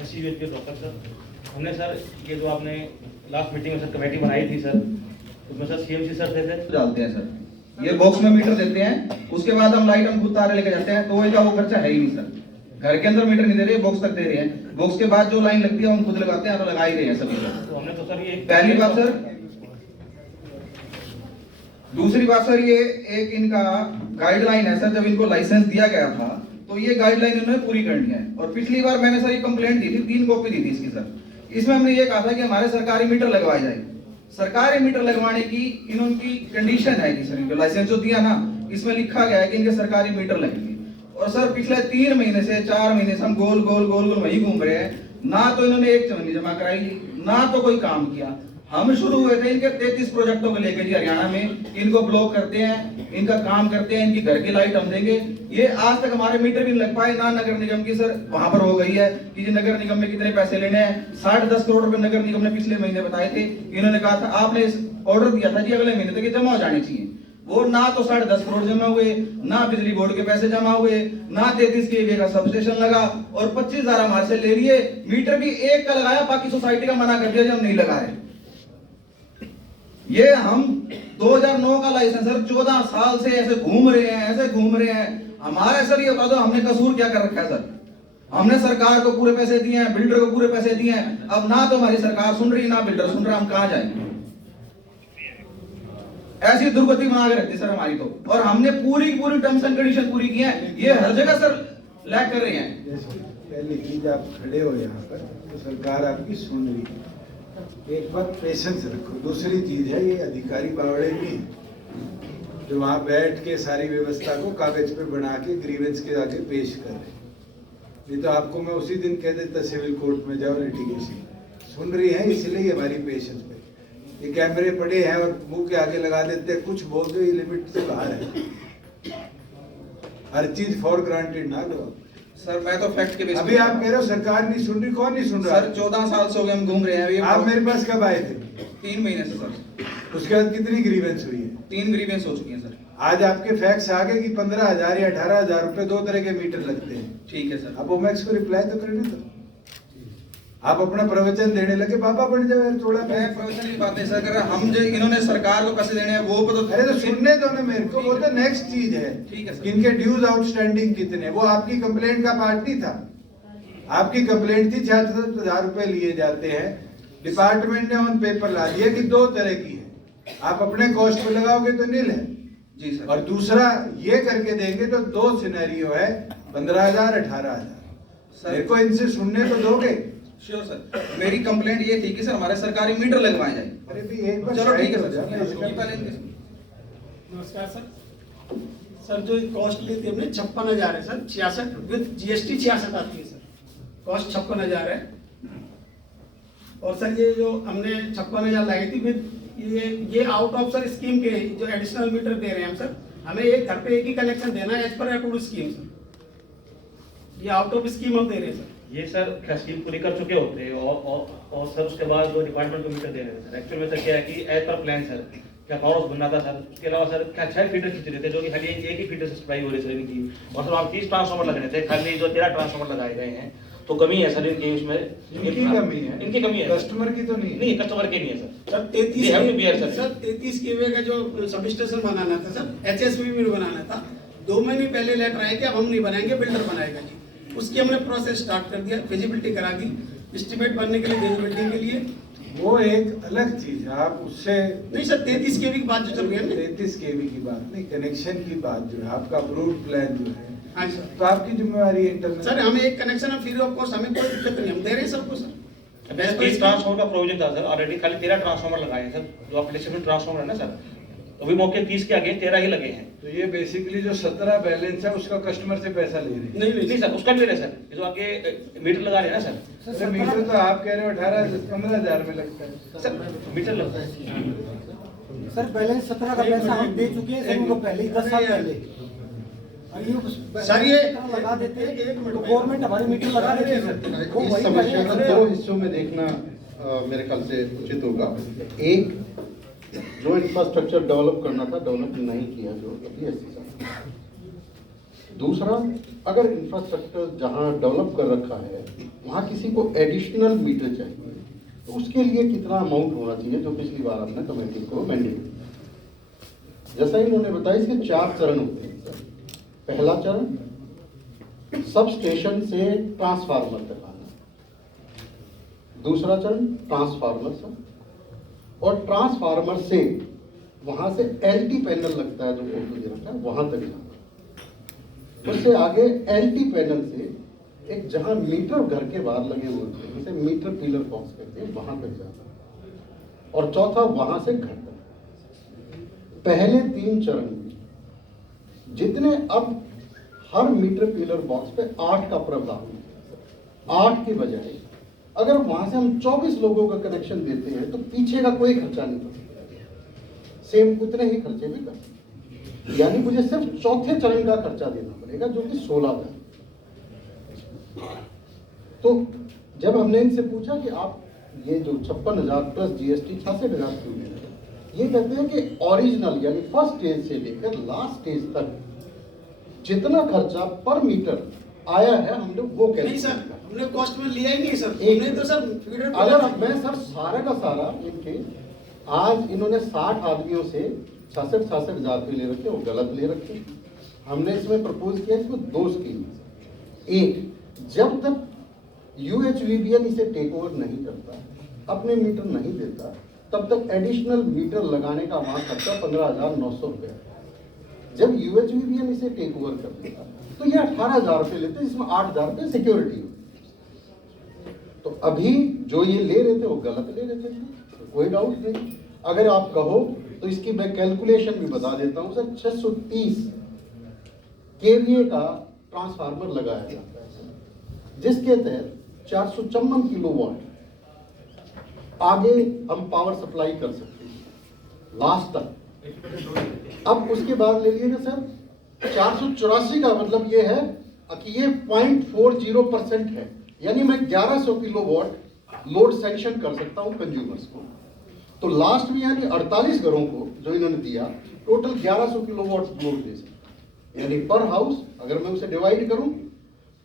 SCBH के doctor sir, हमने sir ये जो आपने लास्ट मीटिंग में सर कमेटी बनाई थी सर, उसमें सर CMC सर थे डालते हैं सर, ये बॉक्स में मीटर देते हैं, उसके बाद हम लाइट हम खुद तारे लेके जाते हैं, तो का वो खर्चा है ही नहीं सर। घर के अंदर मीटर नहीं दे रहे, बॉक्स तक दे रहे हैं, बॉक्स के बाद जो लाइन लगती है हम खुद लगाते हैं, तो लगा ही रहे हैं सभी। तो हमने तो सर ये पहली बात सर। दूसरी बात सर, ये एक इनका गाइडलाइन है सर, जब इनको लाइसेंस दिया गया था तो ये गाइडलाइन इन्होंने पूरी करनी है। और पिछली बार मैंने सर ये कंप्लेंट दी थी, 3 कॉपी दी थी इसकी सर। इसमें हमने ये कहा था कि हमारे सरकारी मीटर लगवाए जाए। सरकारी मीटर लगवाने की इनकी कंडीशन है कि सर इनको लाइसेंस जो दिया ना, इसमें लिखा गया है कि इनके सरकारी मीटर लगेंगे। और सर पिछले 3 महीने से 4 महीने से हम गोल गोल गोल गोल वही घूम रहे हैं, ना तो इन्होंने एक चवन्नी जमा कराई, ना तो कोई काम किया। हम शुरू हुए थे इनके 33 प्रोजेक्टों को लेकर जी हरियाणा में, इनको ब्लॉक करते हैं, इनका काम करते हैं, इनकी घर की लाइट हम देंगे। ये आज तक हमारे मीटर भी नहीं लग पाए ना। नगर निगम की सर वहां पर हो गई है कि जी नगर निगम में कितने पैसे लेने हैं, 60-10 करोड़ रुपए नगर निगम ने पिछले महीने बताए थे। इन्होंने कहा था आपने ऑर्डर दिया था जी अगले महीने तक ये जमा हो जाने चाहिए। वो ना तो 10.5 करोड़ जमा हुए, ना बिजली बोर्ड के पैसे जमा हुए, ना 33 kVA का सब स्टेशन लगा, और 25,000 हमारे से ले लिए। मीटर भी एक का लगाया, बाकी सोसाइटी का मना कर दिया, हम नहीं लगा रहे। ये हम 2009 का लाइसेंस सर, 14 साल से ऐसे घूम रहे हैं, ऐसे घूम रहे हैं। हमारे सर ये बता दो हमने कसूर क्या कर रखा है सर? हमने सरकार को पूरे पैसे दिए हैं, बिल्डर को पूरे पैसे दिए हैं, अब ना तो हमारी सरकार सुन रही ना बिल्डर सुन रहा, हम कहां जाएं? ऐसी दुर्गति बना के रखती सर हमारी तो। और हमने पूरी टर्म्स एंड कंडीशन पूरी की है, ये हर जगह सर लैग कर रहे हैं। पहली चीज आप खड़े हो यहाँ पर तो सरकार आपकी सुन रही है, एक बार पेशेंस रखो। दूसरी चीज है ये अधिकारी बावड़े भी जो वहाँ बैठ के सारी व्यवस्था को कागज पे बना के ग्रीवेंस के आगे पेश कर रहे। नहीं तो आपको मैं उसी दिन कह देता सिविल कोर्ट में जाओ लिटिगेशन। सुन रही है इसलिए हमारी पेशेंस पे। ये कैमरे पड़े हैं और मुंह के आगे लगा देते हैं, कुछ बोल दो ये लिमिट से बाहर है। हर चीज फॉर ग्रांटेड ना लो सर। मैं तो फैक्ट के बेस अभी आप कह रहे हो सरकार नहीं सुन रही, कौन नहीं सुन रहा? सर 14 साल से हो गए हम घूम रहे हैं। आप मेरे पास कब आए थे? 3 महीने से सर। उसके बाद कितनी ग्रीवेंस हुई है? 3 ग्रीवेंस हो चुकी हैं सर। आज आपके फैक्ट्स आ गए कि 15,000 या 18,000 रुपए 2 तरह के मीटर लगते हैं। ठीक है सर। अब ओमैक्स को रिप्लाई तो करने दो। आप अपना प्रवचन देने लगे, बाबा बन जाओ यार थोड़ा। मैं प्रवचन की बातें सर कर रहा, हम जो इन्होंने सरकार को पैसे देने हैं वो तो अरे तो सुनने दो ना मेरे को, वो तो नेक्स्ट चीज है। ठीक है सर। इनके ड्यूज आउटस्टैंडिंग कितने, वो आपकी कंप्लेंट का पार्ट नहीं था। आपकी कंप्लेंट थी 66,000 रुपए लिए जाते हैं। डिपार्टमेंट ने ऑन पेपर ला दिया कि 2 तरह की है, आप अपने कॉस्ट पे लगाओगे तो नील है जी सर। और दूसरा ये करके देंगे तो 2 सिनेरियो है, 15,000 18,000। मेरे को इनसे सुनने तो दोगे? Sure sir. मेरी कंप्लेंट ये थी कि सर हमारे सरकारी मीटर लगवाए जाए। अरे भी एक बार चलो ठीक है साइड हो सर। जाओ। पहले नमस्कार सर। सर जो कॉस्ट ली थी हमने 56,000 है सर, 66 विद GST 66 आती है सर, कॉस्ट 56,000 है। और सर ये जो हमने 56,000 लाई थी विद ये आउट ऑफ सर स्कीम के जो एडिशनल मीटर दे रहे हैं हम सर, हमें एक घर पे एक ही कनेक्शन देना है as per approved scheme sir. ये आउट ऑफ स्कीम हम दे रहे हैं सर। ये सर क्या स्कीम पूरी कर चुके होते हैं और सर उसके बाद जो डिपार्टमेंट को मीटर दे रहे थे सर। एक्चुअल में सर क्या है कि एज पर प्लान सर क्या पावर हाउस बनना था सर। उसके अलावा सर क्या 6 फीडर खींच रहे थे, जो कि खाली एक ही फीडर से सप्लाई हो रही सर इनकी। और सर आप 30 ट्रांसफार्मर लग रहे थे, खाली जो 13 ट्रांसफार्मर लगाए गए हैं। तो कमी है सर इनकी, इसमें इनकी कमी है, इनकी कमी है, कस्टमर की तो नहीं। नहीं कस्टमर की नहीं है सर। सर 33 सर 33 kVA का जो सब स्टेशन बनाना था सर, HSP भी बनाना था। 2 महीने पहले लेटर आया कि अब हम नहीं बनाएंगे, बिल्डर बनाएगा जी। उसकी हमने प्रोसेस स्टार्ट कर दिया, फिजिबिलिटी करा दी, एस्टीमेट बनने के लिए फिजिबिलिटी के लिए। वो एक अलग चीज है, आप उससे नहीं सर 33 kV की बात जो चल रही है ना। 33 kV की बात नहीं, कनेक्शन की बात जो है, आपका अप्रूव्ड प्लान जो है, हाँ सर। तो आपकी जिम्मेवारी है इंटरनेट। सर हमें एक कनेक्शन फ्री ऑफ कॉस्ट, हमें कोई दिक्कत नहीं, हम दे रहे हैं सबको सर। 30 ट्रांसफार्मर का प्रोविजन था सर, ऑलरेडी खाली 13 ट्रांसफार्मर लगाए हैं सर। जो एप्लीकेशन ट्रांसफार्मर है ना सर, तो भी मौके 30 के आगे 13 ही लगे हैं। तो ये बेसिकली जो 17 बैलेंस है उसका कस्टमर से पैसा ले रहे हैं। नहीं सर, उसका भी ले सर। ये जो आगे मीटर लगा रहे हैं ना सर। अरे मीटर तो आप कह रहे हो 18-15,000 में लगता है सर मीटर लगता है सर। बैलेंस 17 का पैसा हम दे चुके हैं सर उनको पहले ही, 10 साल पहले। सर ये लगा देते हैं तो गवर्नमेंट हमारे मीटर लगा देते हैं सर। वो इस वही समस्या को पैसे- 2 हिस्सों में देखना मेरे ख्याल से उचित होगा। एक, जो इंफ्रास्ट्रक्चर डेवलप करना था डेवलप नहीं किया जो PSC साहब। दूसरा, अगर इंफ्रास्ट्रक्चर जहां डेवलप कर रखा है वहाँ किसी को एडिशनल मीटर चाहिए, तो उसके लिए कितना अमाउंट होना चाहिए, जो पिछली बार आपने कमेटी को मैंडेट दिया। जैसा इन्होंने बताया, इसके 4 चरण होते हैं सर। पहला चरण सब स्टेशन से ट्रांसफार्मर तक आना, दूसरा चरण ट्रांसफार्मर से, और ट्रांसफार्मर से वहां से एलटी पैनल लगता है जो फोटो दे रखा है वहां तक जाना, उससे आगे एलटी पैनल से एक जहां मीटर घर के बाहर लगे हुए होते हैं, जिसे मीटर पिलर बॉक्स कहते हैं, वहां तक जाना, और चौथा वहां से घर तक। पहले 3 चरण में जितने, अब हर मीटर पिलर बॉक्स पे 8 का प्रभाव है। 8 के बजाय अगर वहां से हम 24 लोगों का कनेक्शन देते हैं तो पीछे का कोई खर्चा नहीं पड़ता, सेम उतने ही खर्चे भी कर सकते, यानी मुझे सिर्फ चौथे चरण का खर्चा देना पड़ेगा जो कि 16,000। तो जब हमने इनसे पूछा कि आप ये जो 56,000 प्लस जीएसटी 66,000 क्यों ले रहे हैं, ये कहते हैं कि ओरिजिनल यानी फर्स्ट स्टेज से लेकर लास्ट स्टेज तक जितना खर्चा पर मीटर आया है हमने वो नहीं कैसे सर, हमने कॉस्ट में लिया ही नहीं सर, एक- हमने तो सर फीडर अगर मैं सर सारा का सारा इनके, आज इन्होंने 60 आदमियों से 66,000 रुपये ले रखे, वो गलत ले रखे। हमने इसमें प्रपोज किया इसमें 2 स्कीम। एक, जब तक यूएचवीबीएल इसे टेक ओवर नहीं करता, अपने मीटर नहीं देता, तब तक एडिशनल मीटर लगाने का वहां खर्चा 15,900 रुपये। जब यूएचवीबीएल इसे टेक ओवर कर देता तो ये 18,000 रुपये लेते, जिसमें 8,000 रुपये सिक्योरिटी होती। तो अभी जो ये ले रहे थे वो गलत ले रहे थे, तो कोई डाउट नहीं। अगर आप कहो तो इसकी मैं कैलकुलेशन भी बता देता हूं सर। 630 केवीए का ट्रांसफार्मर लगाया जाता है, जिसके तहत 454 किलोवाट आगे हम पावर सप्लाई कर सकते हैं लास्ट तक। अब उसके बाद ले लीजिएगा सर 484 का मतलब ये है कि ये 0.40% है, यानी मैं 1100 किलोवाट लोड सैंक्शन कर सकता हूं कंज्यूमर्स को। तो लास्ट में यानी 48 घरों को जो इन्होंने दिया, टोटल 1100 किलोवाट लोड दे सकते, यानी पर हाउस अगर मैं उसे डिवाइड करूं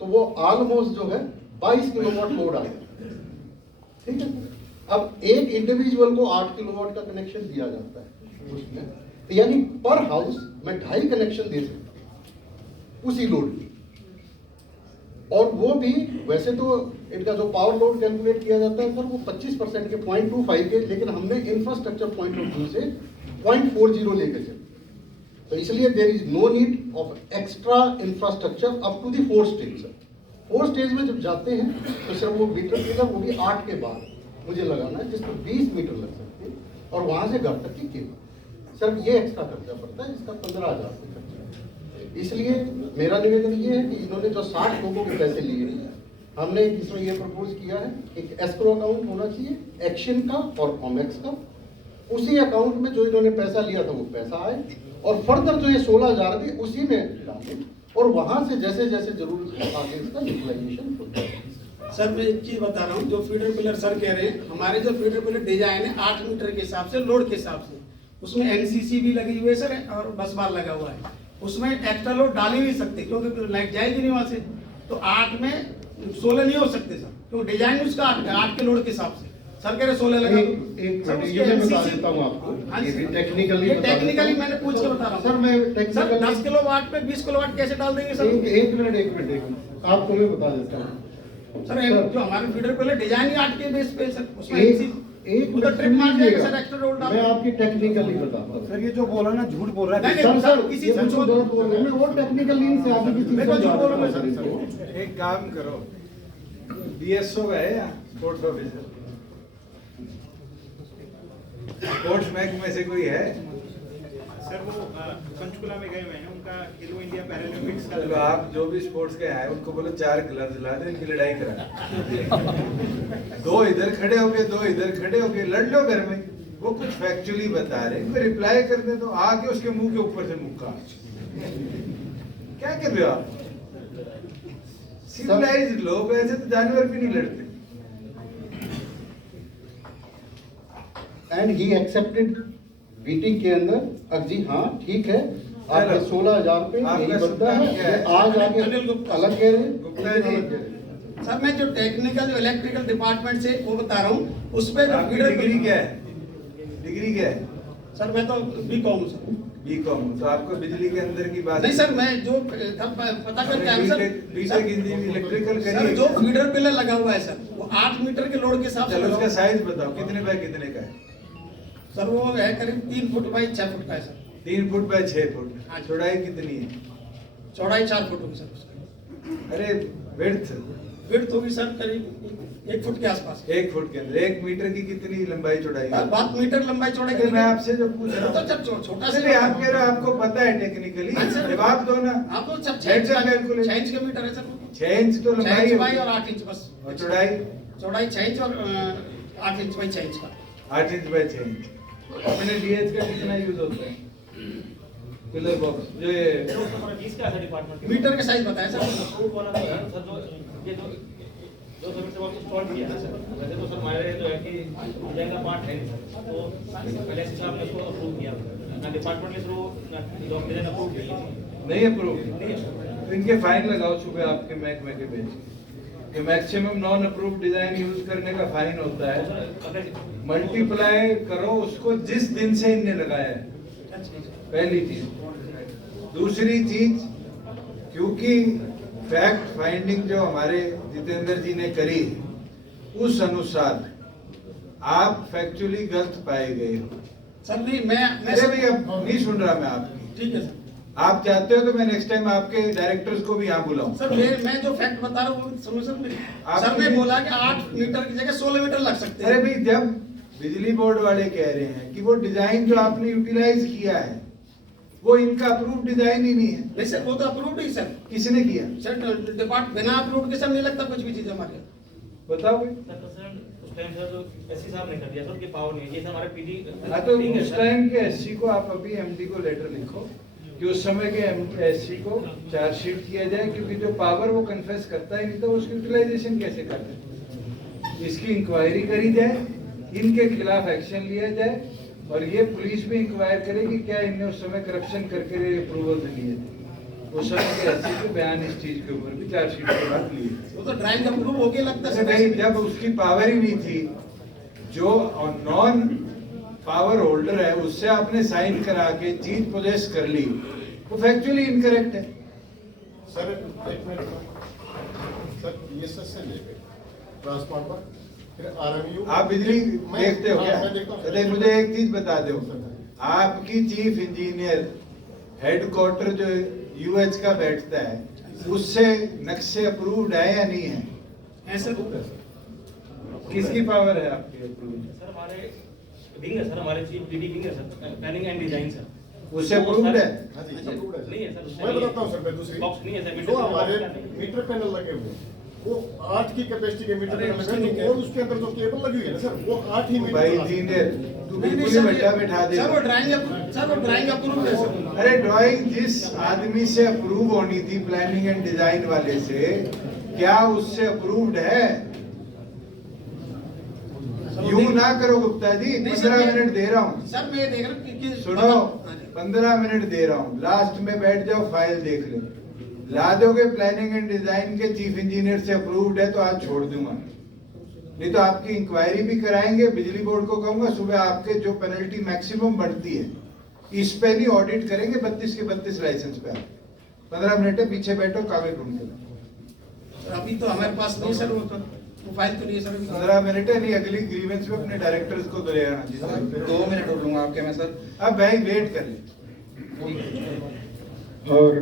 तो वो ऑलमोस्ट जो है 22 किलोवाट लोड आएगा। ठीक है, अब एक इंडिविजुअल को 8 किलोवाट का कनेक्शन दिया जाता है उसमें, तो यानी पर हाउस मैं 2.5 कनेक्शन दे सकता हूं उसी लोड की। और वो भी वैसे तो इनका जो पावर लोड कैलकुलेट किया जाता है सर वो 25% के 0.25 के, लेकिन हमने इंफ्रास्ट्रक्चर पॉइंट ऑफ व्यू से 0.40 लेकर चले। तो इसलिए there is no need of extra infrastructure up to the 4th stage sir. 4th stage में जब जाते हैं तो सर वो मीटर पिलर वो भी 8 के बाद मुझे लगाना है, जिसमें 20 मीटर लग सकते हैं, और वहां से घर तक की केबल। सर ये एक्स्ट्रा खर्चा पड़ता है, इसका 15,000 रुपये खर्चा है। इसलिए मेरा निवेदन ये है कि इन्होंने जो 60 लोगों के पैसे लिए, हमने इसमें ये प्रपोज किया है एक एस्क्रो अकाउंट होना चाहिए एक्शन का और कॉमेक्स का। उसी अकाउंट में जो इन्होंने पैसा लिया था वो पैसा आए, और फर्दर जो ये 16,000 थी उसी में डालें, और वहां से जैसे जैसे जरूरत है आगे इसका यूटिलाइजेशन होता है। सर मैं एक चीज बता रहा हूँ, जो फीडर पिलर सर कह रहे हैं, हमारे जो फीडर पिलर डिजाइन है 8 मीटर के हिसाब से, लोड के हिसाब से, उसमें एनसीसी भी लगी हुई है सर, और बस बार लगा हुआ है। उसमें एक्स्ट्रा लोड डाल ही नहीं सकते क्योंकि लाइट जाएगी नहीं वहां से। तो 8 में 16 नहीं हो सकते सर, क्योंकि डिजाइन उसका 8 के लोड के हिसाब से। सर कह रहे 16 लगा एक मिनट ये मैं बता देता हूँ आपको, ये भी टेक्निकली मैंने पूछ के बता रहा हूँ सर। मैं सर टेक्निकली 10 किलोवाट पे 20 किलोवाट कैसे डाल देंगे सर? एक मिनट आपको मैं बता देता हूँ सर जो हमारे फीडर पहले डिजाइन ही 8 के बेस पे सर, उसमें एक उधर ट्रिप मार जाएगा सर, एक्स्ट्रा रोड डाल। मैं आपकी टेक्निकली बताता हूँ सर ये जो बोला ना झूठ बोल रहा है। नहीं, सर किसी ये से बिल्कुल गलत बोल रहे हैं, मैं वो टेक्निकली से आगे किसी मैं तो झूठ बोल रहा हूँ सर सर। इसको। एक काम करो, डीएसओ है या स्पोर्ट्स ऑफिसर, स्पोर्ट्स महकमे से कोई है? सर वो पंचकुला में गए हुए हैं, उनका खेलो इंडिया पैरालंपिक्स का चलो आप जो भी स्पोर्ट्स के आए उनको बोलो 4 ग्लव्स ला दो, इनकी लड़ाई करा। 2 इधर खड़े हो गए, 2 इधर खड़े हो गए, लड़ लो घर में। वो कुछ फैक्चुअली बता रहे हैं, रिप्लाई कर दे तो आके उसके मुंह के ऊपर से मुक्का। क्या कर रहे हो आप? सिविलाइज्ड लोग ऐसे तो जानवर भी नहीं लड़ते। एंड ही एक्सेप्टेड मीटिंग के अंदर, जी हाँ ठीक है आपके 16,000 रुपये यही बनता है। आज आगे अनिल गुप्ता। अलग कह रहे हैं, गुप्ता जी, सर मैं जो टेक्निकल जो इलेक्ट्रिकल डिपार्टमेंट से वो बता रहा हूँ उस पे आपकी डिग्री क्या है? डिग्री क्या है? सर मैं तो बीकॉम हूँ सर। बीकॉम। तो आपको बिजली के अंदर की बात नहीं सर मैं जो पता करके आया सर। बीटेक इलेक्ट्रिकल सर करिए। जो फीडर पिलर लगा हुआ है सर वो 8 मीटर के लोड के हिसाब से चलो लगा उसका हुआ है। साइज बताओ, कितने बाय कितने का है? सर वो है करीब 3 फुट बाई 6 फुट का है सर। 3 foot by 6 foot. हाँ जी। चौड़ाई कितनी है? चौड़ाई 4 फुट होगी सर उसकी। अरे विड्थ विड्थ होगी सर करीब 1 फुट के आसपास। 1 फुट के अंदर 1 मीटर की कितनी लंबाई चौड़ाई है? बात मीटर लंबाई चौड़ाई अरे मैं आपसे जो पूछ रहा तो हूँ, सर छोटा चलिए आप कह रहे हो आपको पता है टेक्निकली, हाँ सर। जवाब दो ना। आप तो सर 6 6 इंच के मीटर है सर। 6 इंच तो 6 लंबाई इंच है बाई और 8 इंच बस। और चौड़ाई चौड़ाई 6 इंच और 8 इंच बाई 6 इंच का। 8 इंच बाय 6 इंच। अपने डीएच का कितना यूज होता है? पिलर बॉक्स जो ये हमारा 20 का है डिपार्टमेंट मीटर का साइज बताया सर। प्रूफ वाला तो है सर जो ये जो सर से बहुत इंस्टॉल किया है सर। वैसे तो सर हमारे जो है कि डिजाइन का पार्ट है नहीं सर, तो पहले से हमने इसको अप्रूव किया ना डिपार्टमेंट के थ्रू ना डिजाइन अप्रूव किया नहीं अप्रूव। तो इनके फाइन लगाओ सुबह आपके महकमे के बेच कि maximum non approve design use करने का फाइन होता है, मल्टीप्लाई करो उसको जिस दिन से इनने लगाया है। पहली चीज। दूसरी चीज, क्योंकि फैक्ट फाइंडिंग जो हमारे जितेंद्र जी ने करी उस अनुसार आप फैक्चुअली गलत पाए गए हो। सर नहीं मैं अरे भाई अब नहीं सुन रहा मैं आपकी। ठीक है सर। आप चाहते हो तो मैं नेक्स्ट टाइम आपके डायरेक्टर्स को भी यहाँ बुलाऊं। सर मैं जो फैक्ट बता रहा हूँ वो समझ सर आप ने बोला कि 8 मीटर की जगह 16 मीटर लग सकते अरे हैं। भाई जब बिजली बोर्ड वाले कह रहे हैं कि वो डिजाइन जो आपने यूटिलाइज किया है वो इनका अप्रूव डिजाइन ही नहीं है। नहीं सर वो तो अप्रूव्ड ही सर। किसने किया? सर डिपार्टमेंट बिना अप्रूव्ड के सर नहीं लगता कुछ भी चीज हमारे। बताओ भाई। उस टाइम सर जो एससी साहब ने कर दिया सर उनकी पावर नहीं है। ये हमारे पीडी हाँ तो उस टाइम के एससी को आप अभी एमडी को लेटर लिखो कि उस समय के एससी को चार्जशीट किया जाए, क्योंकि जो पावर वो कन्फेस करता ही नहीं था उसकी यूटिलाइजेशन कैसे करते। इसकी इंक्वायरी करी जाए, इनके खिलाफ एक्शन लिया जाए और ये पुलिस भी इंक्वायर करे कि क्या इनने उस समय करप्शन करके अप्रूवल लिए थे। उस समय के एससी के बयान इस चीज के ऊपर भी चार्जशीट के बाद लिए। वो तो ड्राइंग अप्रूव हो गया लगता है नहीं, जब उसकी पावर ही नहीं थी, जो नॉन पावर होल्डर है उससे आपने साइन करा के चीज पोजेस कर ली, वो फैक्चुअली इनकरेक्ट है। सर एक मिनट सर, ये से लेके ट्रांसफार्मर फिर आरएमयू आप बिजली देखते हो क्या? मैं देखता हूँ। अरे मुझे एक चीज बता दो, आपकी चीफ इंजीनियर हेडक्वार्टर जो यूएच का बैठता है उससे नक्शे अप्रूव्ड है या नहीं है? ऐसे किसकी पावर है आपकी अप्रूव? सर हमारे विंग है सर, हमारे चीफ डीडी विंग है sir, planning and design sir. उससे अप्रूव्ड है? हाँ जी, approved है। नहीं है सर। मैं बताता हूँ सर, मैं दूसरी बॉक्स नहीं है सर, जो हमारे नहीं। मीटर पैनल लगे हुए हैं, वो 8 की कैपेसिटी के मीटर अरे पैनल उसके लगे नहीं हैं और उसके अंदर जो केबल लगी हुई है ना सर, वो 8 ही मीटर भाई चला सकते हैं। इंजीनियर तू नहीं बिल्कुल सर, ही बट्टा बैठा दे। सर वो ड्राइंग अप्रूव है सर। अरे ड्राइंग जिस आदमी से अप्रूव होनी थी प्लानिंग एंड डिजाइन वाले से, क्या उससे अप्रूव्ड है? यूं ना करो गुप्ता जी, नहीं सर, 15 मैं- मिनट दे रहा हूँ। सर मैं देख रहा हूँ कि सुनो, 15 मिनट दे रहा हूँ, लास्ट में बैठ जाओ फाइल देख लो। ला दोगे प्लानिंग एंड डिजाइन के चीफ इंजीनियर से अप्रूव्ड है तो आज छोड़ दूंगा, नहीं तो आपकी इंक्वायरी भी कराएंगे। बिजली बोर्ड को कहूंगा सुबह आपके जो पेनल्टी मैक्सिमम बढ़ती है इस पे भी ऑडिट करेंगे 32 के 32 लाइसेंस पे। आप 15 मिनट है, पीछे बैठो, कागज ढूंढ के लाओ। अभी तो हमारे पास नहीं सर, वो फाइल तो नहीं है सर अभी। 15 मिनट है, नहीं अगली ग्रीवेंस में अपने डायरेक्टर्स को ले आना जी। 2 मिनट और लूंगा आपके मैं सर। अब भाई वेट कर ले। और